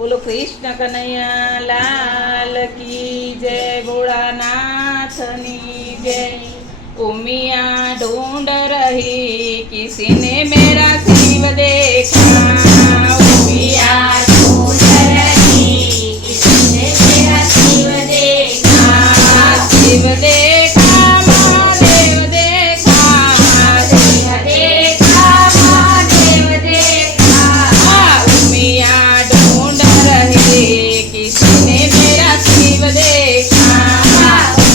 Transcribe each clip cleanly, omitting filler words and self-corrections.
बोलो कृष्ण कन्हैया लाल की जय, भोलानाथनी जय। उमिया ढूंढ रही किसी ने मेरा शिव देखा, उमिया ढूंढ रही किसी ने मेरा शिव देखा। शिव देखा महादेव देखा, शिव देखा महादेव देखा। उमिया ढूंढ रही किसी ने मेरा शिव देखा,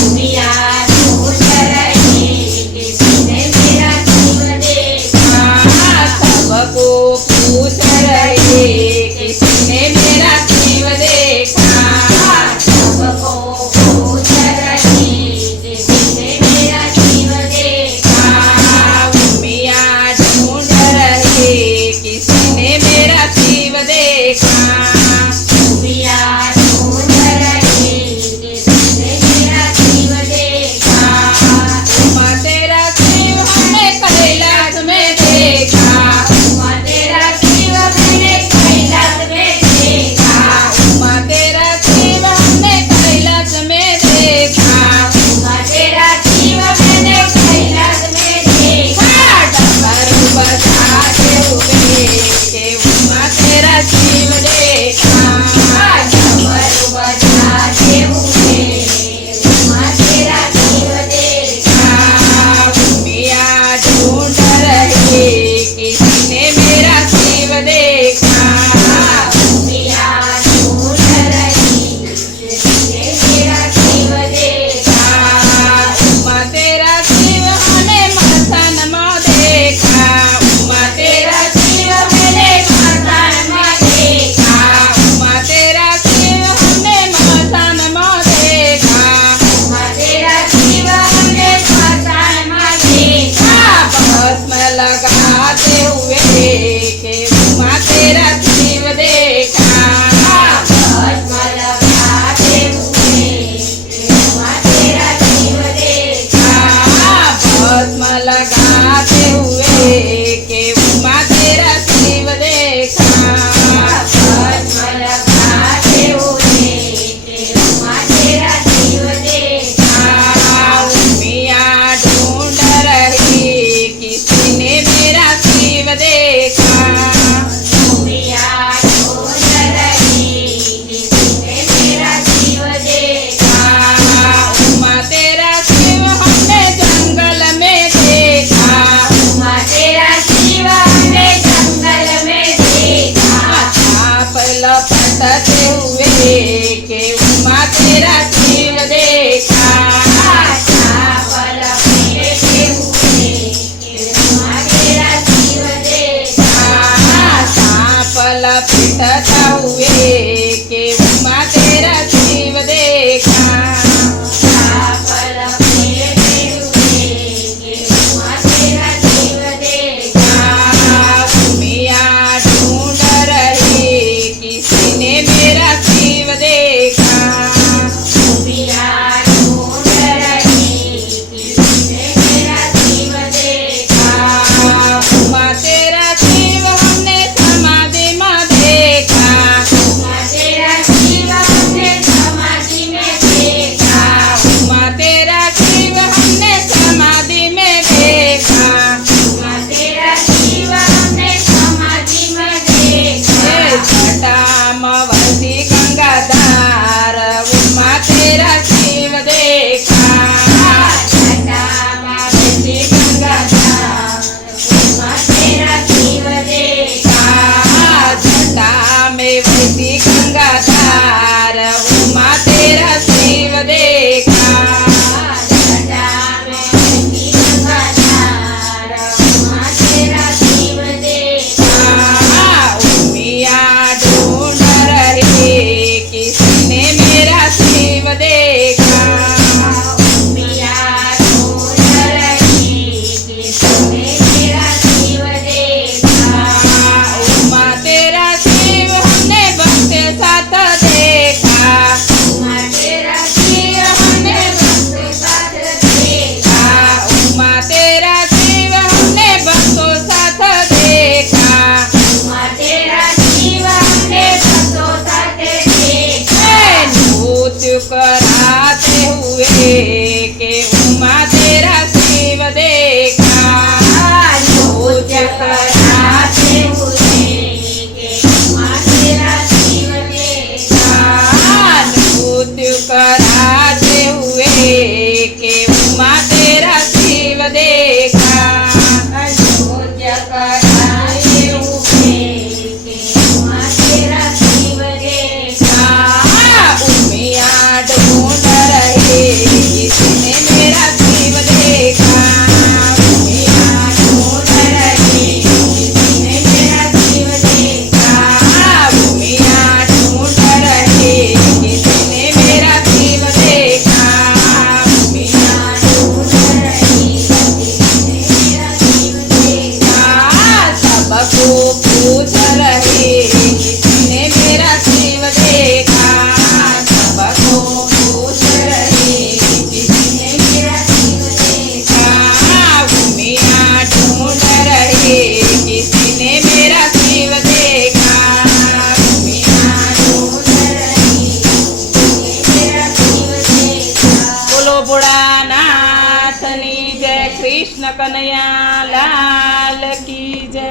उमिया ढूंढ रही किसी ने मेरा शिव देखा। सबको पूछ रही किसी ने मेरा शिव देखा, सबको पूछ रही किसी ने मेरा शिव देखा। उमिया ढूंढ रही किसी ने मेरा शिव देखा, उमिया ढूंढ रही किसी ने मेरा शिव देखा। उमा तेरा शिव हमने कैलाश में देखा, उमा तेरा शिव मैंने कैलाश में देखा। उमा तेरा शिव हमने कैलाश में देखा, उमा तेरा शिव मैंने कैलाश में देखा। डमरू बजाते हुए के उमा तेरा शिव देखा, डमरू बजाते हुए उमा तेरा शिव देखा। उमिया ढूंढ रही किसी ने मेरा शिव देखा, उमिया ढूंढ रही किसी ने मेरा शिव देखा। उमा तेरा शिव हमने मसान में देखा, उमा तेरा शिव मैंने मसान में देखा। उमा तेरा शिव हमने मसान में देखा, उमा तेरा शिव हमने मसान में देखा। भस्म लगाते हुए के उमा तेरा शिव देखा, भस्म लगाते हुए के उमा तेरा शिव देखा। भस्म लगाते हुए के उमा तेरा शिव देखा, भस्म लगाते हुए के उमा तेरा शिव देखा। उमिया ढूंढ रही किसी ने मेरा शिव देखा, उमिया ढूंढ रही किसी ने मेरा शिव देखा। उमा तेरा शिव हमने जंगल में देखा, उमा तेरा शिव हमने जंगल में देखा। छाप लपटते हुए के उमा तेरा शिव देखा, छाप लपटते हुए के उमा तेरा शिव देखा। छाप लपटता हुए के उमा तेरा शिव देखा, छाप लपटते हुए के उमा तेरा शिव देखा। उमिया ढूंढ रही किसी ने मेरा शिव देखा, उमिया ढूंढ रही किसी ने मेरा शिव देखा। उमा तेरा शिव हमने समाधि में देखा, उमा तेरा शिव हमने समाधि में देखा। उमा तेरा शिव हमने समाधि में देखा, उमा तेरा शिव हमने समाधि में देखा। जटामवती गंगाधार उमा तेरा शिव देखा, जटामवती गंगाधार उमा तेरा शिव देखा। जटामवती गंगाधार उमा तेरा शिव देखा, जटामवती गंगाधार उमा तेरा शिव देखा। उमिया ढूंढ रही किसी ने मेरा शिव देखा, उमिया ढूंढ रही किसी ने मेरा शिव देखा। उमा तेरा शिव हमने भक्त કૃષ્ણ કનૈયા લાલ કી જય.